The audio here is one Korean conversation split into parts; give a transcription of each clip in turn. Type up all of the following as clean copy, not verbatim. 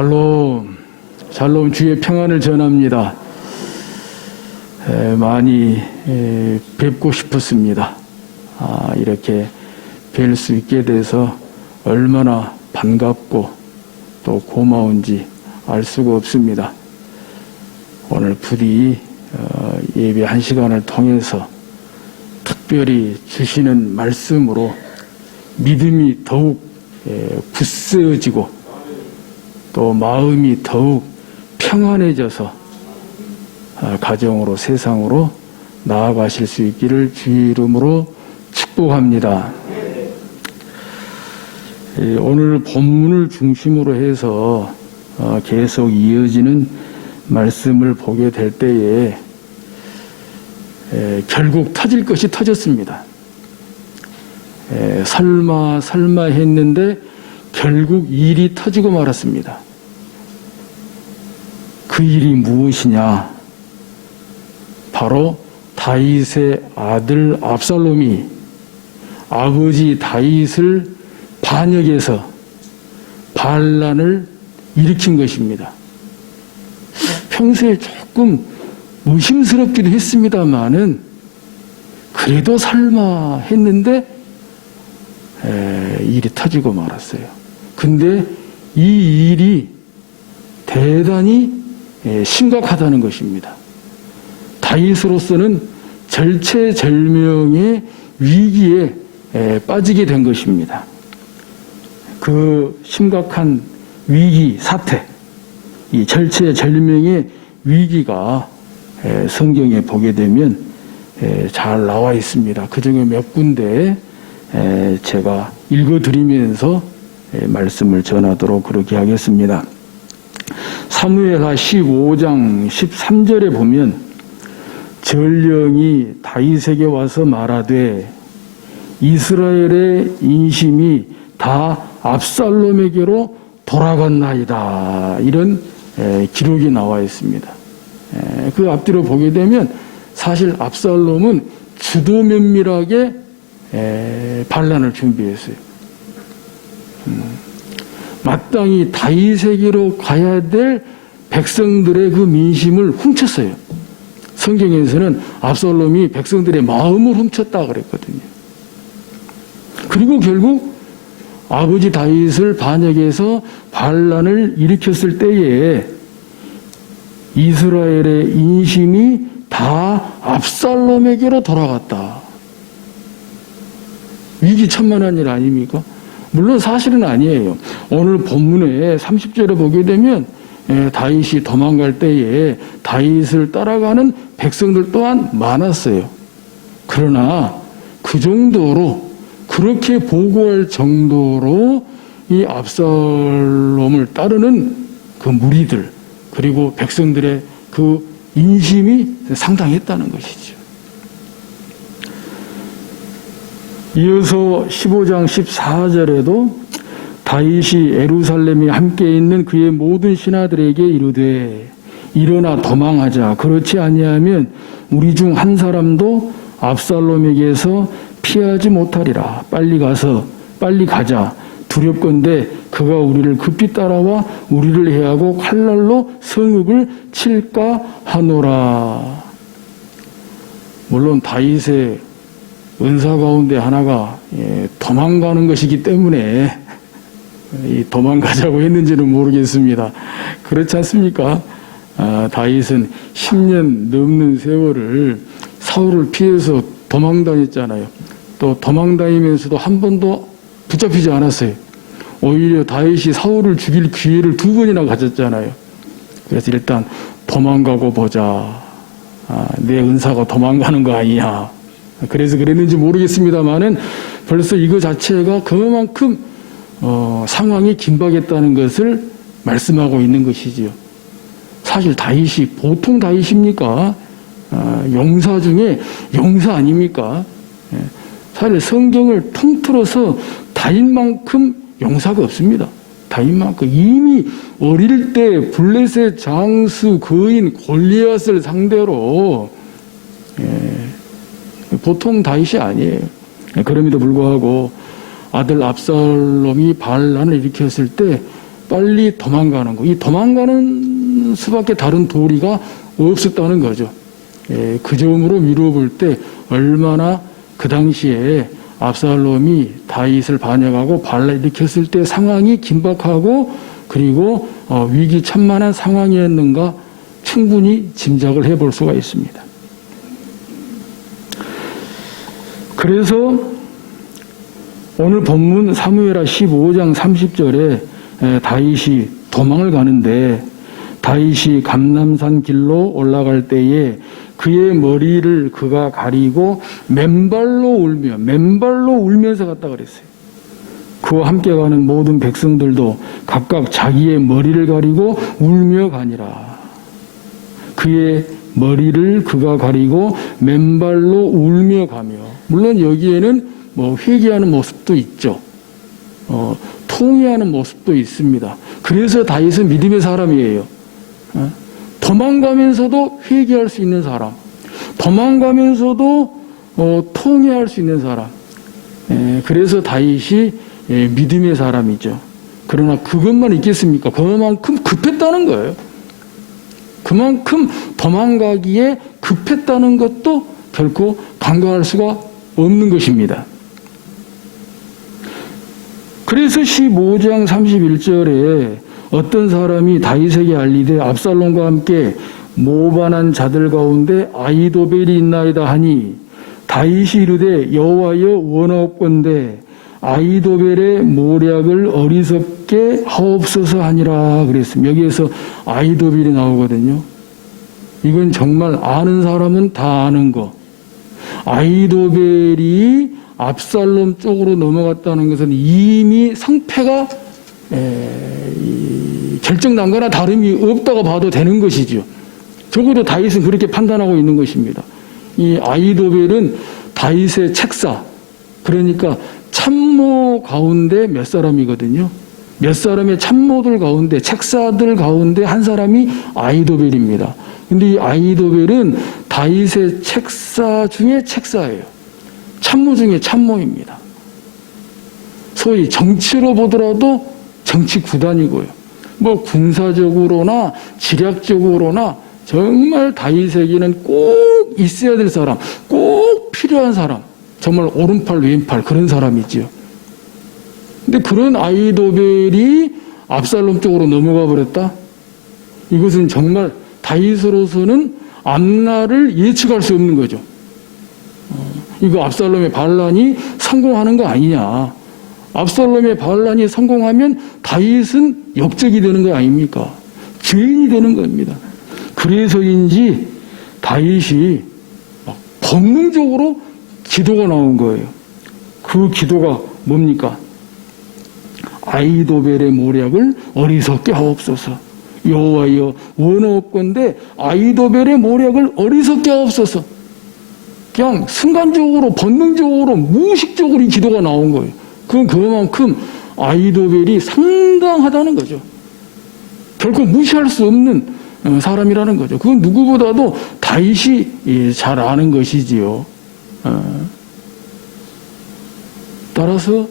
샬롬, 샬롬 주의 평안을 전합니다. 많이 뵙고 싶었습니다. 이렇게 뵐 수 있게 돼서 얼마나 반갑고 또 고마운지 알 수가 없습니다. 오늘 부디 예배 1시간을 통해서 특별히 주시는 말씀으로 믿음이 더욱 굳세어지고 또 마음이 더욱 평안해져서 가정으로 세상으로 나아가실 수 있기를 주의 이름으로 축복합니다. 오늘 본문을 중심으로 해서 계속 이어지는 말씀을 보게 될 때에 결국 터질 것이 터졌습니다. 설마 했는데 결국 일이 터지고 말았습니다. 그 일이 무엇이냐? 바로 다윗의 아들 압살롬이 아버지 다윗을 반역해서 반란을 일으킨 것입니다. 평소에 조금 의심스럽기도 했습니다마는 그래도 설마 했는데 일이 터지고 말았어요. 근데 이 일이 대단히 심각하다는 것입니다. 다윗으로서는 절체절명의 위기에 빠지게 된 것입니다. 그 심각한 위기, 사태, 이 절체절명의 위기가 성경에 보게 되면 잘 나와 있습니다. 그 중에 몇 군데 제가 읽어드리면서 말씀을 전하도록 그렇게 하겠습니다. 사무엘하 15장 13절에 보면 전령이 다윗에게 와서 말하되 이스라엘의 인심이 다 압살롬에게로 돌아갔나이다. 이런 기록이 나와 있습니다. 그 앞뒤로 보게 되면 사실 압살롬은 주도 면밀하게 반란을 준비했어요. 마땅히 다윗에게로 가야 될 백성들의 그 민심을 훔쳤어요. 성경에서는 압살롬이 백성들의 마음을 훔쳤다 그랬거든요. 그리고 결국 아버지 다윗을 반역해서 반란을 일으켰을 때에 이스라엘의 인심이 다 압살롬에게로 돌아갔다. 위기천만한 일 아닙니까? 물론 사실은 아니에요. 오늘 본문에 30절에 보게 되면 다윗이 도망갈 때에 다윗을 따라가는 백성들 또한 많았어요. 그러나 그 정도로 그렇게 보고할 정도로 이 압살롬을 따르는 그 무리들 그리고 백성들의 그 인심이 상당했다는 것이죠. 이어서 15장 14절에도 다윗이 예루살렘에 함께 있는 그의 모든 신하들에게 이르되 일어나 도망하자. 그렇지 아니하면 우리 중 한 사람도 압살롬에게서 피하지 못하리라. 빨리 가자. 두렵건대 그가 우리를 급히 따라와 우리를 해하고 칼날로 성읍을 칠까 하노라. 물론 다윗의 은사 가운데 하나가 도망가는 것이기 때문에 도망가자고 했는지는 모르겠습니다. 그렇지 않습니까? 다윗은 10년 넘는 세월을 사울을 피해서 도망다녔잖아요. 또 도망다니면서도 한 번도 붙잡히지 않았어요. 오히려 다윗이 사울을 죽일 기회를 2번이나 가졌잖아요. 그래서 일단 도망가고 보자. 내 은사가 도망가는 거 아니냐. 그래서 그랬는지 모르겠습니다만은 벌써 이거 자체가 그만큼 상황이 긴박했다는 것을 말씀하고 있는 것이지요. 사실 다윗이 보통 다윗입니까? 용사 중에 용사 아닙니까? 사실 성경을 통틀어서 다윗만큼 용사가 없습니다. 다윗만큼 이미 어릴 때 블레셋 장수 거인 골리앗을 상대로 보통 다윗이 아니에요. 그럼에도 불구하고 아들 압살롬이 반란을 일으켰을 때 빨리 도망가는 거. 이 도망가는 수밖에 다른 도리가 없었다는 거죠. 그 점으로 미루어 볼 때 얼마나 그 당시에 압살롬이 다윗을 반역하고 반란 일으켰을 때 상황이 긴박하고 그리고 위기천만한 상황이었는가 충분히 짐작을 해볼 수가 있습니다. 그래서 오늘 본문 사무엘하 15장 30절에 다윗이 도망을 가는데 다윗이 감람산 길로 올라갈 때에 그의 머리를 그가 가리고 맨발로 울면서 갔다 그랬어요. 그와 함께 가는 모든 백성들도 각각 자기의 머리를 가리고 울며 가니라. 그의 머리를 그가 가리고 맨발로 울며 가며, 물론 여기에는 회개하는 모습도 있죠. 통회하는 모습도 있습니다. 그래서 다윗은 믿음의 사람이에요. 도망가면서도 회개할 수 있는 사람, 도망가면서도 통회할 수 있는 사람. 그래서 다윗이 믿음의 사람이죠. 그러나 그것만 있겠습니까? 그만큼 급했다는 거예요. 그만큼 도망가기에 급했다는 것도 결코 간과할 수가 없는 것입니다. 그래서 15장 31절에 어떤 사람이 다윗에게 알리되 압살롬과 함께 모반한 자들 가운데 아히도벨이 있나이다 하니 다윗이 이르되 여호와여 원하옵건대 아히도벨의 모략을 어리석게 하옵소서 하니라 그랬습니다. 여기에서 아히도벨이 나오거든요. 이건 정말 아는 사람은 다 아는 거. 아히도벨이 압살롬 쪽으로 넘어갔다는 것은 이미 성패가 결정난 거나 다름이 없다고 봐도 되는 것이죠. 적어도 다윗은 그렇게 판단하고 있는 것입니다. 이 아히도벨은 다윗의 책사, 그러니까 참모 가운데 몇 사람이거든요. 몇 사람의 참모들 가운데, 책사들 가운데 한 사람이 아히도벨입니다. 근데 이 아히도벨은 다윗의 책사 중에 책사예요. 참모 중에 참모입니다. 소위 정치로 보더라도 정치 구단이고요. 군사적으로나 지략적으로나 정말 다윗에게는 꼭 있어야 될 사람, 꼭 필요한 사람, 정말 오른팔 왼팔 그런 사람이지요. 근데 그런 아히도벨이 압살롬 쪽으로 넘어가 버렸다? 이것은 정말 다윗으로서는 앞날을 예측할 수 없는 거죠. 이거 압살롬의 반란이 성공하는 거 아니냐. 압살롬의 반란이 성공하면 다윗은 역적이 되는 거 아닙니까? 죄인이 되는 겁니다. 그래서인지 다윗이 본능적으로 기도가 나온 거예요. 그 기도가 뭡니까? 아히도벨의 모략을 어리석게 하옵소서. 여호와여 원하옵건대 아히도벨의 모략을 어리석게 하옵소서. 그냥 순간적으로 본능적으로 무의식적으로 이 기도가 나온 거예요. 그건 그만큼 아히도벨이 상당하다는 거죠. 결코 무시할 수 없는 사람이라는 거죠. 그건 누구보다도 다윗이 잘 아는 것이지요. 따라서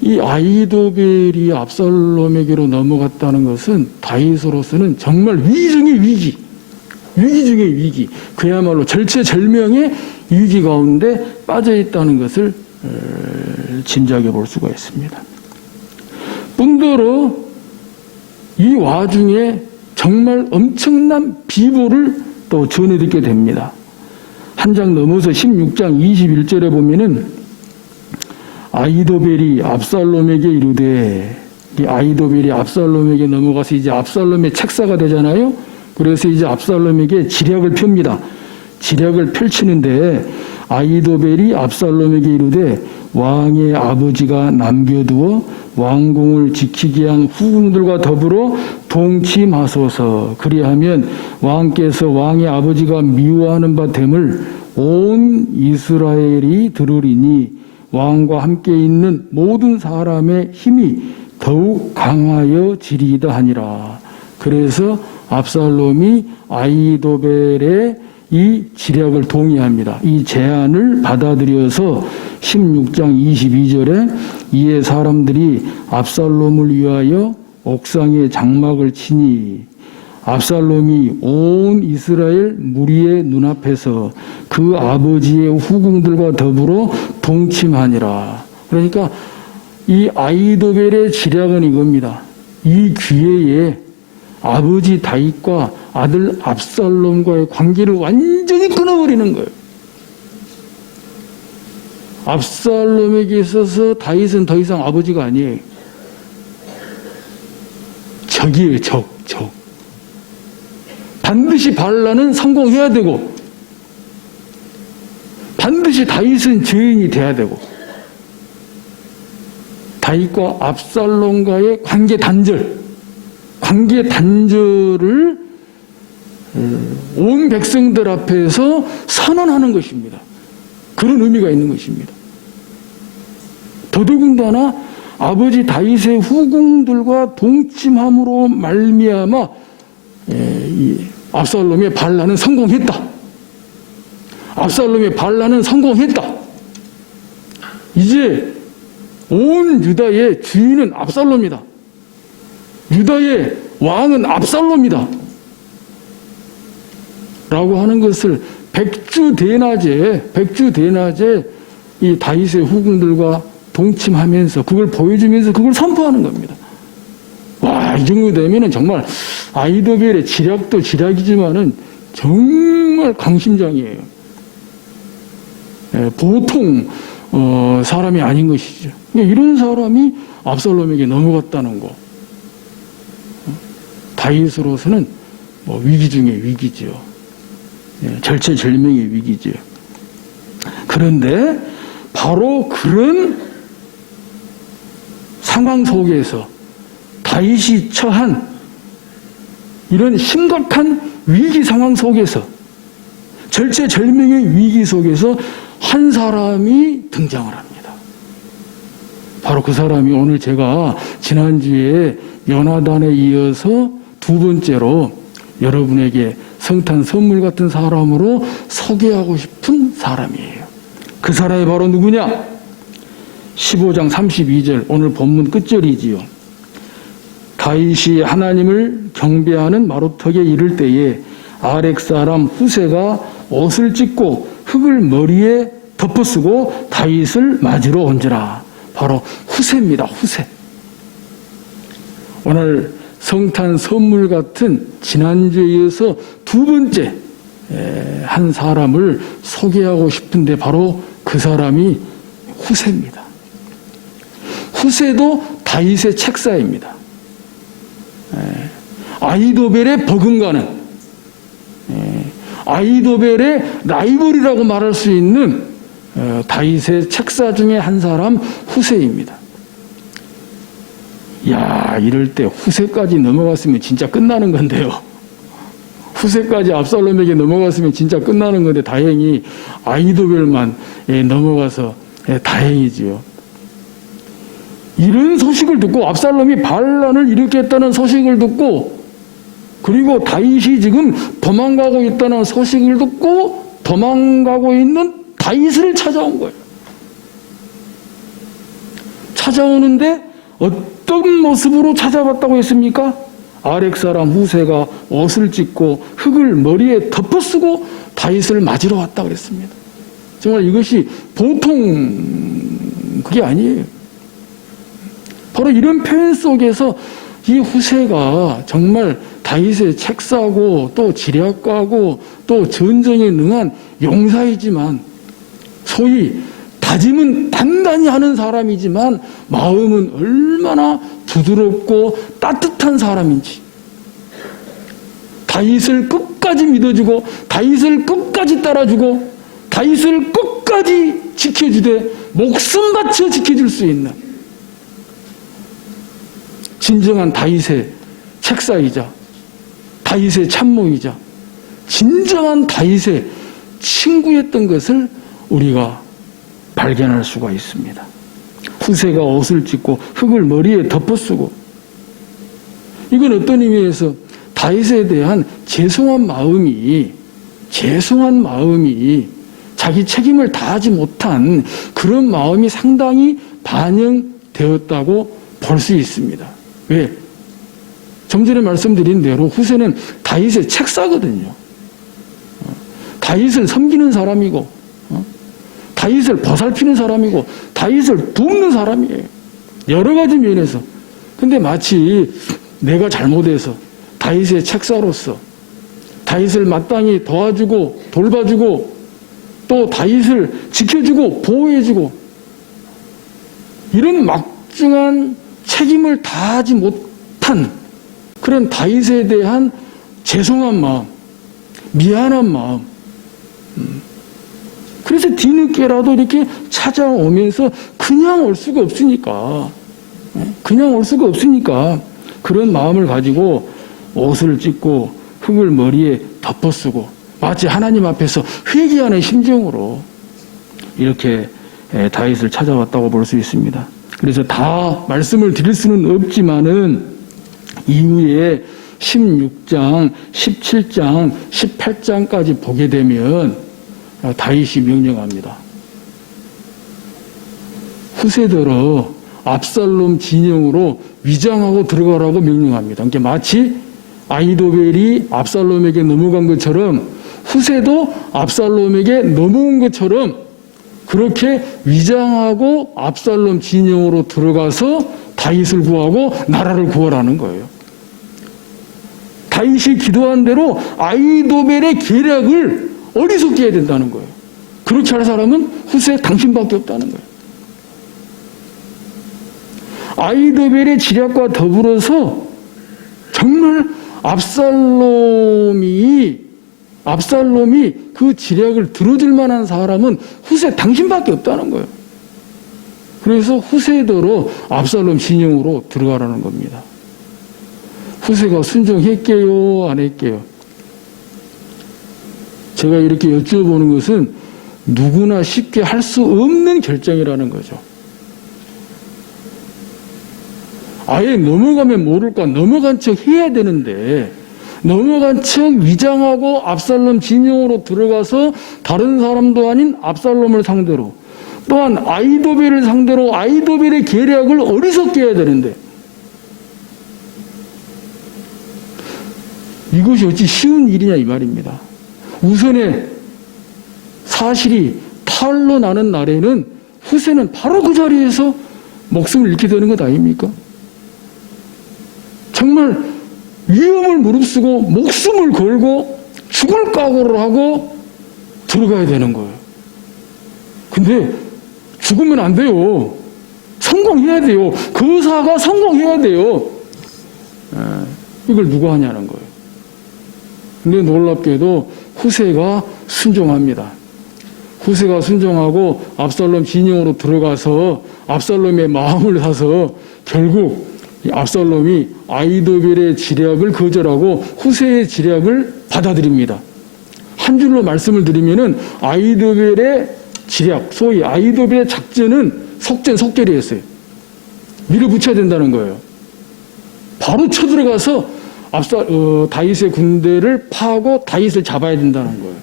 이 아히도벨이 압살롬에게로 넘어갔다는 것은 다윗으로서는 정말 위기 중의 위기, 위기 중의 위기, 그야말로 절체절명의 위기 가운데 빠져 있다는 것을 짐작해 볼 수가 있습니다. 뿐더러 이 와중에 정말 엄청난 비보를 또 전해 듣게 됩니다. 한 장 넘어서 16장 21절에 보면은 아히도벨이 압살롬에게 이르되, 이 아히도벨이 압살롬에게 넘어가서 이제 압살롬의 책사가 되잖아요. 그래서 이제 압살롬에게 지략을 펴니다. 지략을 펼치는데 아히도벨이 압살롬에게 이르되 왕의 아버지가 남겨두어 왕궁을 지키게 한 후궁들과 더불어 동침하소서. 그리하면 왕께서 왕의 아버지가 미워하는 바 됨을 온 이스라엘이 들으리니 왕과 함께 있는 모든 사람의 힘이 더욱 강하여 지리이다 하니라. 그래서 압살롬이 아히도벨의 이 지략을 동의합니다. 이 제안을 받아들여서 16장 22절에 이에 사람들이 압살롬을 위하여 옥상에 장막을 치니 압살롬이 온 이스라엘 무리의 눈앞에서 그 아버지의 후궁들과 더불어 동침하니라. 그러니까 이 아히도벨의 지략은 이겁니다. 이 기회에 아버지 다윗과 아들 압살롬과의 관계를 완전히 끊어버리는 거예요. 압살롬에게 있어서 다윗은 더 이상 아버지가 아니에요. 적이에요, 적. 반드시 반란은 성공해야 되고, 반드시 다윗은 죄인이 돼야 되고, 다윗과 압살롬과의 관계 단절을 온 백성들 앞에서 선언하는 것입니다. 그런 의미가 있는 것입니다. 더더군다나 아버지 다윗의 후궁들과 동침함으로 말미암아 이 압살롬의 반란은 성공했다. 압살롬의 반란은 성공했다. 이제 온 유다의 주인은 압살롬이다. 유다의 왕은 압살롬이다. 라고 하는 것을 백주대낮에 이 다윗의 후궁들과 동침하면서 그걸 보여주면서 그걸 선포하는 겁니다. 와, 이 정도 되면은 정말 아히도벨의 지략도 지략이지만은 정말 강심장이에요. 보통 사람이 아닌 것이죠. 이런 사람이 압살롬에게 넘어갔다는 거. 다윗으로서는 위기 중에 위기죠. 절체절명의 위기죠. 그런데 바로 그런 상황 속에서 다윗이 처한 이런 심각한 위기 상황 속에서 절체절명의 위기 속에서 한 사람이 등장을 합니다. 바로 그 사람이 오늘 제가 지난주에 요나단에 이어서 두 번째로 여러분에게 성탄 선물 같은 사람으로 소개하고 싶은 사람이에요. 그 사람이 바로 누구냐? 15장 32절 오늘 본문 끝절이지요. 다윗이 하나님을 경배하는 마루턱에 이를 때에 아렉 사람 후세가 옷을 찢고 흙을 머리에 덮어쓰고 다윗을 맞으러 온지라. 바로 후세입니다. 후세. 오늘 성탄 선물 같은 지난주에 이어서 두 번째 한 사람을 소개하고 싶은데 바로 그 사람이 후세입니다. 후세도 다윗의 책사입니다. 아히도벨의 버금가는 아히도벨의 라이벌이라고 말할 수 있는 다윗의 책사 중에 한 사람 후세입니다. 야, 이럴 때 후세까지 넘어갔으면 진짜 끝나는 건데요. 후세까지 압살롬에게 넘어갔으면 진짜 끝나는 건데 다행히 아히도벨만 넘어가서 다행이지요. 이런 소식을 듣고 압살롬이 반란을 일으켰다는 소식을 듣고 그리고 다윗이 지금 도망가고 있다는 소식을 듣고 도망가고 있는 다윗을 찾아온 거예요. 찾아오는데 어떤 모습으로 찾아왔다고 했습니까? 아렉 사람 후세가 옷을 찢고 흙을 머리에 덮어쓰고 다윗을 맞으러 왔다 그랬습니다. 정말 이것이 보통 그게 아니에요. 바로 이런 표현 속에서 이 후세가 정말 다윗의 책사고 또 지략가고 또 전쟁에 능한 용사이지만 소위 다짐은 단단히 하는 사람이지만 마음은 얼마나 부드럽고 따뜻한 사람인지 다윗을 끝까지 믿어주고 다윗을 끝까지 따라주고 다윗을 끝까지 지켜주되 목숨 바쳐 지켜줄 수 있는 진정한 다윗의 책사이자 다윗의 참모이자 진정한 다윗의 친구였던 것을 우리가 발견할 수가 있습니다. 후세가 옷을 찢고 흙을 머리에 덮어쓰고 이건 어떤 의미에서 다윗에 대한 죄송한 마음이 자기 책임을 다하지 못한 그런 마음이 상당히 반영되었다고 볼 수 있습니다. 왜? 좀 전에 말씀드린 대로 후세는 다윗의 책사거든요. 다윗을 섬기는 사람이고, 다윗을 보살피는 사람이고, 다윗을 돕는 사람이에요. 여러 가지 면에서. 근데 마치 내가 잘못해서 다윗의 책사로서 다윗을 마땅히 도와주고 돌봐주고 또 다윗을 지켜주고 보호해주고 이런 막중한 책임을 다하지 못한 그런 다윗에 대한 죄송한 마음, 미안한 마음. 그래서 뒤늦게라도 이렇게 찾아오면서 그냥 올 수가 없으니까 그런 마음을 가지고 옷을 찢고 흙을 머리에 덮어쓰고 마치 하나님 앞에서 회개하는 심정으로 이렇게 다윗을 찾아왔다고 볼 수 있습니다. 그래서 다 말씀을 드릴 수는 없지만은 이후에 16장, 17장, 18장까지 보게 되면 다윗이 명령합니다. 후세대로 압살롬 진영으로 위장하고 들어가라고 명령합니다. 그러니까 마치 아히도벨이 압살롬에게 넘어간 것처럼 후세도 압살롬에게 넘어온 것처럼 그렇게 위장하고 압살롬 진영으로 들어가서 다윗을 구하고 나라를 구하라는 거예요. 다윗이 기도한 대로 아히도벨의 계략을 어리석게 해야 된다는 거예요. 그렇게 할 사람은 후세 당신밖에 없다는 거예요. 아히도벨의 지략과 더불어서 정말 압살롬이 그 지략을 들어줄 만한 사람은 후세 당신밖에 없다는 거예요. 그래서 후세대로 압살롬 진영으로 들어가라는 겁니다. 후세가 순종했게요, 안 했게요? 제가 이렇게 여쭤보는 것은 누구나 쉽게 할 수 없는 결정이라는 거죠. 아예 넘어가면 모를까 넘어간 척 해야 되는데 넘어간 척 위장하고 압살롬 진영으로 들어가서 다른 사람도 아닌 압살롬을 상대로 또한 아히도벨을 상대로 아히도벨의 계략을 어리석게 해야 되는데 이것이 어찌 쉬운 일이냐 이 말입니다. 우선에 사실이 탈로 나는 날에는 후세는 바로 그 자리에서 목숨을 잃게 되는 것 아닙니까? 정말 위험을 무릅쓰고 목숨을 걸고 죽을 각오를 하고 들어가야 되는 거예요. 근데 죽으면 안 돼요. 성공해야 돼요. 거사가 성공해야 돼요. 이걸 누가 하냐는 거예요. 근데 놀랍게도 후세가 순종합니다. 후세가 순종하고 압살롬 진영으로 들어가서 압살롬의 마음을 사서 결국 압살롬이 아히도벨의 지략을 거절하고 후세의 지략을 받아들입니다. 한 줄로 말씀을 드리면은 아히도벨의 지략, 소위 아히도벨의 작전은 속전속결이었어요. 밀어붙여야 된다는 거예요. 바로 쳐들어가서 다윗의 군대를 파고 다윗을 잡아야 된다는 거예요.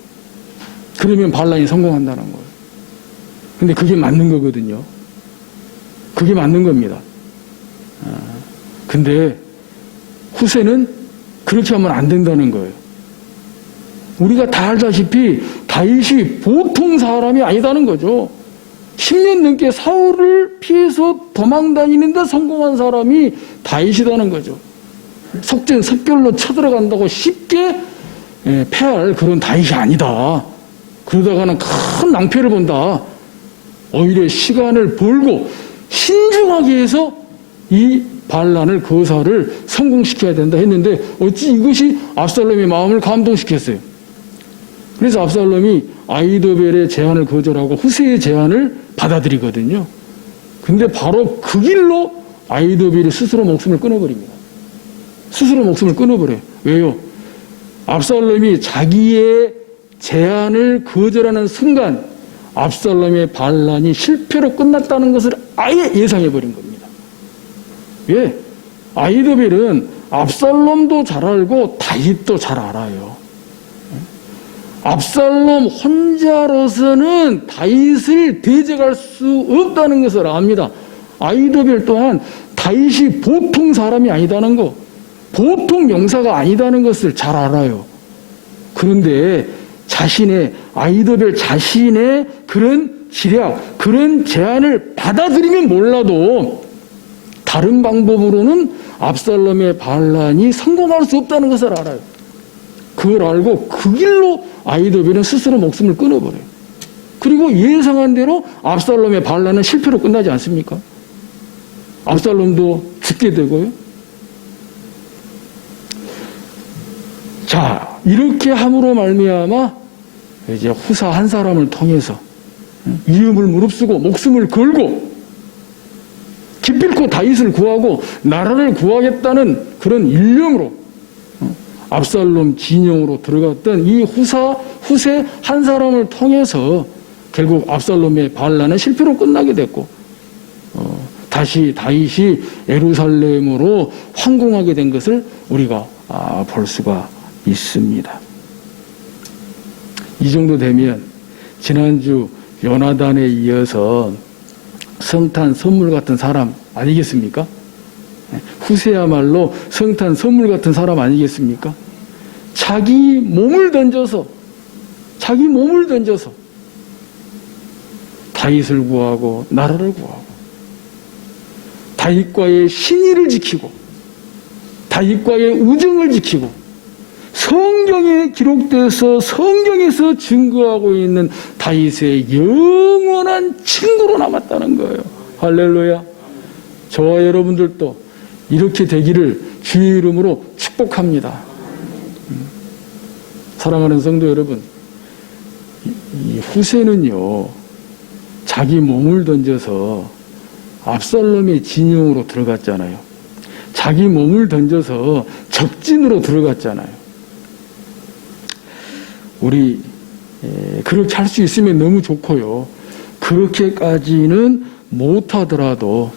그러면 반란이 성공한다는 거예요. 근데 그게 맞는 거거든요. 그게 맞는 겁니다. 근데 후세는 그렇게 하면 안 된다는 거예요. 우리가 다 알다시피 다윗이 보통 사람이 아니다는 거죠. 10년 넘게 사울을 피해서 도망다니는데 성공한 사람이 다윗이라는 거죠. 속전속결로 쳐들어간다고 쉽게 패할 그런 다윗이 아니다. 그러다가는 큰 낭패를 본다. 오히려 시간을 벌고 신중하게 해서 이 반란을 거사를 성공시켜야 된다 했는데 어찌 이것이 압살롬의 마음을 감동시켰어요. 그래서 압살롬이 아히도벨의 제안을 거절하고 후세의 제안을 받아들이거든요. 근데 바로 그 길로 아히도벨이 스스로 목숨을 끊어버립니다. 스스로 목숨을 끊어버려요. 왜요? 압살롬이 자기의 제안을 거절하는 순간 압살롬의 반란이 실패로 끝났다는 것을 아예 예상해버린 겁니다. 왜? 아히도벨은 압살롬도 잘 알고 다윗도 잘 알아요. 압살롬 혼자로서는 다윗을 대적할 수 없다는 것을 압니다. 아히도벨 또한 다윗이 보통 사람이 아니다는 거, 보통 용사가 아니다는 것을 잘 알아요. 그런데 자신의 아이도벨 자신의 그런 지략, 그런 제안을 받아들이면 몰라도 다른 방법으로는 압살롬의 반란이 성공할 수 없다는 것을 알아요. 그걸 알고 그 길로 아이도벨은 스스로 목숨을 끊어버려요. 그리고 예상한 대로 압살롬의 반란은 실패로 끝나지 않습니까? 압살롬도 죽게 되고요. 자, 이렇게 함으로 말미암아 이제 후사 한 사람을 통해서 위험을 무릅쓰고 목숨을 걸고 기필코 다윗을 구하고 나라를 구하겠다는 그런 일념으로 압살롬 진영으로 들어갔던 이 후세 한 사람을 통해서 결국 압살롬의 반란은 실패로 끝나게 됐고 다시 다윗이 예루살렘으로 황공하게 된 것을 우리가 볼 수가 있습니다. 이 정도 되면 지난주 요나단에 이어서 성탄 선물 같은 사람 아니겠습니까? 후세야말로 성탄 선물 같은 사람 아니겠습니까? 자기 몸을 던져서 다윗을 구하고 나라를 구하고 다윗과의 신의를 지키고 다윗과의 우정을 지키고 성경에 기록돼서 성경에서 증거하고 있는 다윗의 영원한 친구로 남았다는 거예요. 할렐루야. 저와 여러분들도 이렇게 되기를 주의 이름으로 축복합니다. 사랑하는 성도 여러분, 이 후세는요 자기 몸을 던져서 압살롬의 진영으로 들어갔잖아요. 자기 몸을 던져서 적진으로 들어갔잖아요. 우리 그렇게 할 수 있으면 너무 좋고요. 그렇게까지는 못하더라도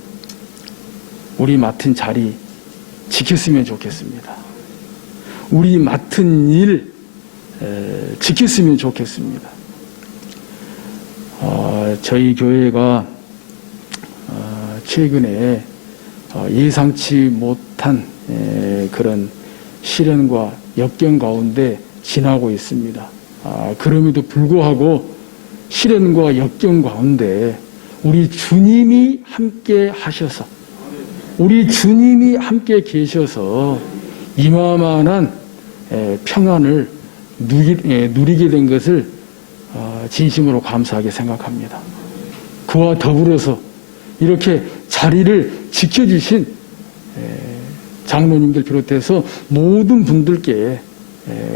우리 맡은 자리 지켰으면 좋겠습니다. 우리 맡은 일 지켰으면 좋겠습니다. 저희 교회가 최근에 예상치 못한 그런 시련과 역경 가운데 지나고 있습니다. 그럼에도 불구하고 시련과 역경 가운데 우리 주님이 함께 하셔서 우리 주님이 함께 계셔서 이만한 평안을 누리게 된 것을 진심으로 감사하게 생각합니다. 그와 더불어서 이렇게 자리를 지켜주신 장로님들 비롯해서 모든 분들께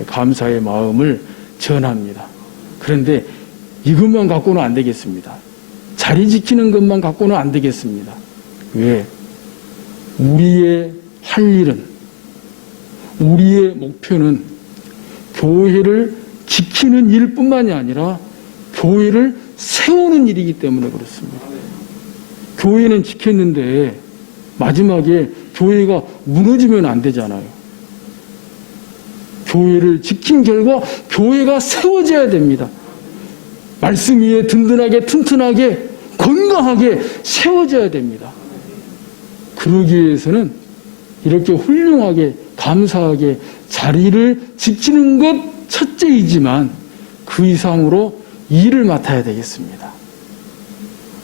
감사의 마음을 전합니다. 그런데 이것만 갖고는 안 되겠습니다. 자리 지키는 것만 갖고는 안 되겠습니다. 왜? 우리의 할 일은, 우리의 목표는 교회를 지키는 일뿐만이 아니라 교회를 세우는 일이기 때문에 그렇습니다. 교회는 지켰는데 마지막에 교회가 무너지면 안 되잖아요. 교회를 지킨 결과 교회가 세워져야 됩니다. 말씀 위에 든든하게 튼튼하게 건강하게 세워져야 됩니다. 그러기 위해서는 이렇게 훌륭하게 감사하게 자리를 지키는 것 첫째이지만 그 이상으로 일을 맡아야 되겠습니다.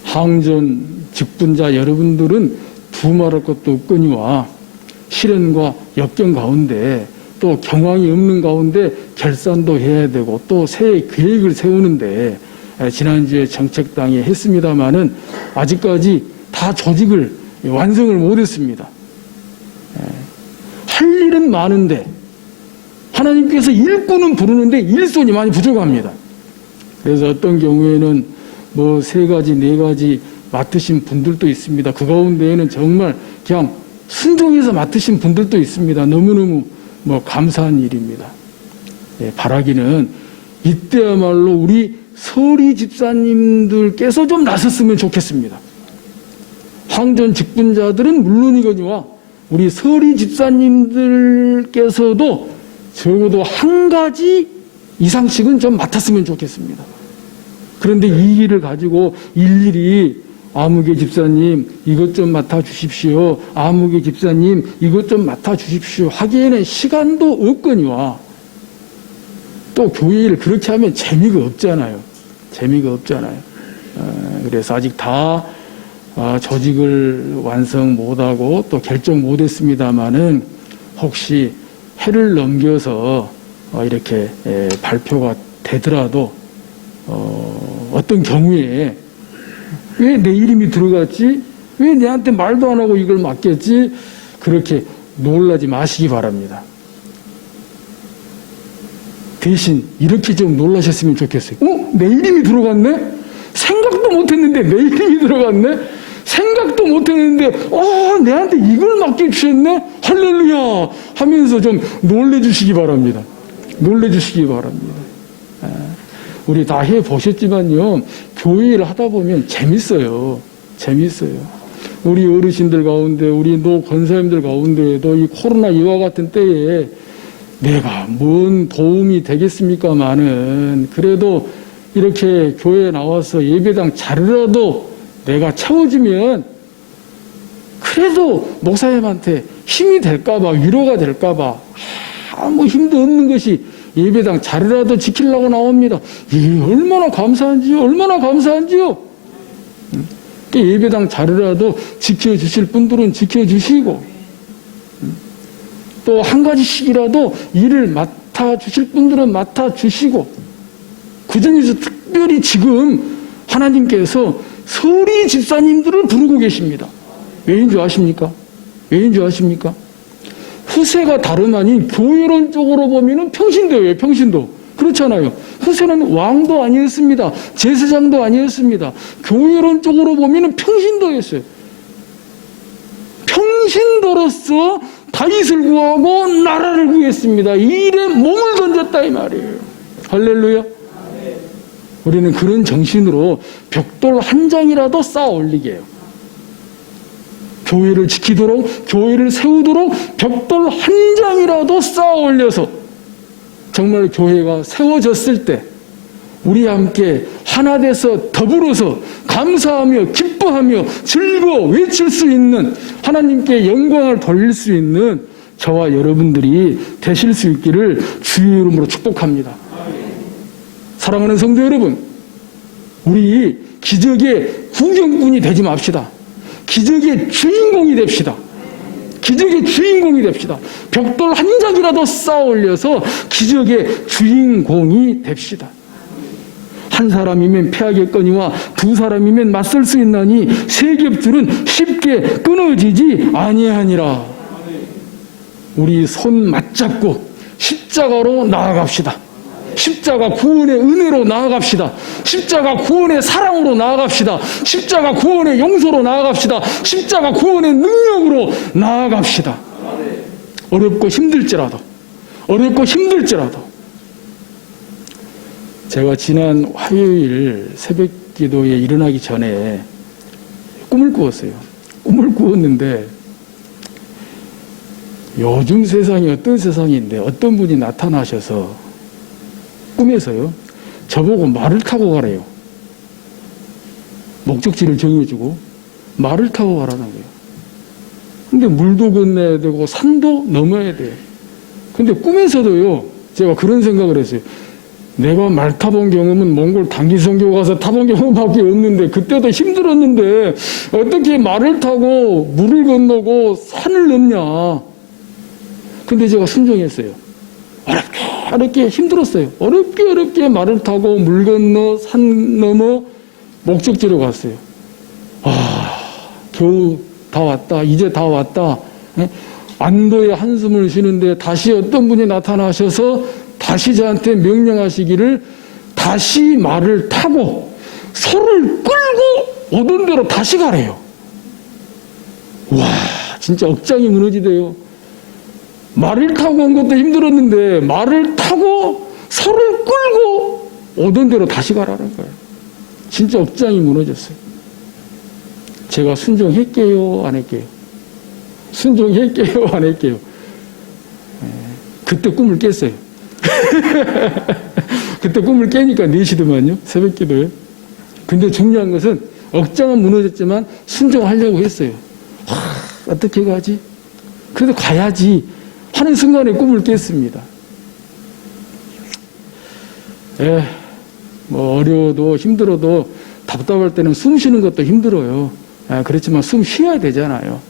항전 직분자 여러분들은 두말할 것도 없거니와 시련과 역경 가운데 또 경황이 없는 가운데 결산도 해야 되고 또 새해 계획을 세우는데 지난주에 정책당에 했습니다마는 아직까지 다 조직을 완성을 못했습니다. 할 일은 많은데 하나님께서 일꾼은 부르는데 일손이 많이 부족합니다. 그래서 어떤 경우에는 뭐 3가지, 4가지 맡으신 분들도 있습니다. 그 가운데에는 정말 그냥 순종해서 맡으신 분들도 있습니다. 너무너무 감사한 일입니다. 바라기는 이때야말로 우리 서리 집사님들께서 좀 나섰으면 좋겠습니다. 황전 직분자들은 물론이거니와 우리 서리 집사님들께서도 적어도 1가지 이상씩은 좀 맡았으면 좋겠습니다. 그런데 이 일을 가지고 일일이 아무개 집사님 이것 좀 맡아주십시오. 아무개 집사님 이것 좀 맡아주십시오. 하기에는 시간도 없거니와 또 교회 일을 그렇게 하면 재미가 없잖아요. 재미가 없잖아요. 그래서 아직 다 조직을 완성 못하고 또 결정 못했습니다마는 혹시 해를 넘겨서 이렇게 발표가 되더라도 어떤 경우에 왜 내 이름이 들어갔지? 왜 내한테 말도 안 하고 이걸 맡겼지? 그렇게 놀라지 마시기 바랍니다. 대신 이렇게 좀 놀라셨으면 좋겠어요. 내 이름이 들어갔네? 생각도 못했는데 내 이름이 들어갔네? 생각도 못했는데 내한테 이걸 맡겨주셨네? 할렐루야! 하면서 좀 놀래주시기 바랍니다. 놀래주시기 바랍니다. 우리 다 해보셨지만요, 교회 일을 하다 보면 재밌어요. 재밌어요. 우리 어르신들 가운데, 우리 노 권사님들 가운데에도 이 코로나 이와 같은 때에 내가 뭔 도움이 되겠습니까마는 그래도 이렇게 교회에 나와서 예배당 자리라도 내가 채워주면 그래도 목사님한테 힘이 될까봐, 위로가 될까봐 아무 힘도 없는 것이 예배당 자리라도 지키려고 나옵니다. 얼마나 감사한지요. 얼마나 감사한지요. 예배당 자리라도 지켜주실 분들은 지켜주시고 또 한 가지씩이라도 일을 맡아주실 분들은 맡아주시고 그중에서 특별히 지금 하나님께서 서리 집사님들을 부르고 계십니다. 왜인 줄 아십니까? 왜인 줄 아십니까? 후세가 다름 아닌 교회론적으로 보면은 평신도예요. 평신도. 그렇잖아요. 후세는 왕도 아니었습니다. 제사장도 아니었습니다. 교회론적으로 보면은 평신도였어요. 평신도로서 다윗을 구하고 나라를 구했습니다. 이 일에 몸을 던졌다 이 말이에요. 할렐루야. 우리는 그런 정신으로 벽돌 한 장이라도 쌓아 올리게 해요. 교회를 지키도록, 교회를 세우도록 벽돌 한 장이라도 쌓아 올려서 정말 교회가 세워졌을 때 우리 함께 하나 돼서 더불어서 감사하며 기뻐하며 즐거워 외칠 수 있는 하나님께 영광을 돌릴 수 있는 저와 여러분들이 되실 수 있기를 주의 이름으로 축복합니다. 사랑하는 성도 여러분, 우리 기적의 구경꾼이 되지 맙시다. 기적의 주인공이 됩시다. 기적의 주인공이 됩시다. 벽돌 한 장이라도 쌓아 올려서 기적의 주인공이 됩시다. 한 사람이면 패하겠거니와 두 사람이면 맞설 수 있나니 세 겹줄은 쉽게 끊어지지 아니하니라. 우리 손 맞잡고 십자가로 나아갑시다. 십자가 구원의 은혜로 나아갑시다. 십자가 구원의 사랑으로 나아갑시다. 십자가 구원의 용서로 나아갑시다. 십자가 구원의 능력으로 나아갑시다. 어렵고 힘들지라도, 어렵고 힘들지라도. 제가 지난 화요일 새벽 기도에 일어나기 전에 꿈을 꾸었어요. 꿈을 꾸었는데 요즘 세상이 어떤 세상인데 어떤 분이 나타나셔서 꿈에서요, 저보고 말을 타고 가래요. 목적지를 정해주고 말을 타고 가라는 거예요. 근데 물도 건너야 되고 산도 넘어야 돼요. 근데 꿈에서도요, 제가 그런 생각을 했어요. 내가 말 타본 경험은 몽골 단기선교 가서 타본 경험밖에 없는데 그때도 힘들었는데 어떻게 말을 타고 물을 건너고 산을 넘냐. 근데 제가 순종했어요. 어렵게 힘들었어요. 어렵게 말을 타고 물 건너 산 넘어 목적지로 갔어요. 겨우 다 왔다. 이제 다 왔다. 안도의 한숨을 쉬는데 다시 어떤 분이 나타나셔서 다시 저한테 명령하시기를 다시 말을 타고 소를 끌고 오던 대로 다시 가래요. 와, 진짜 억장이 무너지대요. 말을 타고 온 것도 힘들었는데 말을 타고 소를 끌고 오던 대로 다시 가라는 거예요. 진짜 억장이 무너졌어요. 제가 순종할게요, 안 할게요? 순종할게요, 안 할게요? 그때 꿈을 깼어요. 그때 꿈을 깨니까 4시더만요, 새벽 기도에. 근데 중요한 것은 억장은 무너졌지만 순종하려고 했어요. 어떻게 가지? 그래도 가야지 하는 순간에 꿈을 깼습니다. 뭐 어려워도 힘들어도 답답할 때는 숨 쉬는 것도 힘들어요. 그렇지만 숨 쉬어야 되잖아요.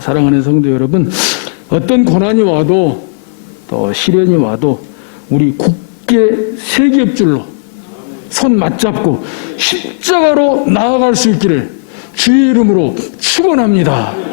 사랑하는 성도 여러분, 어떤 고난이 와도 또 시련이 와도 우리 굳게 세 겹줄로 손 맞잡고 십자가로 나아갈 수 있기를 주의 이름으로 축원합니다.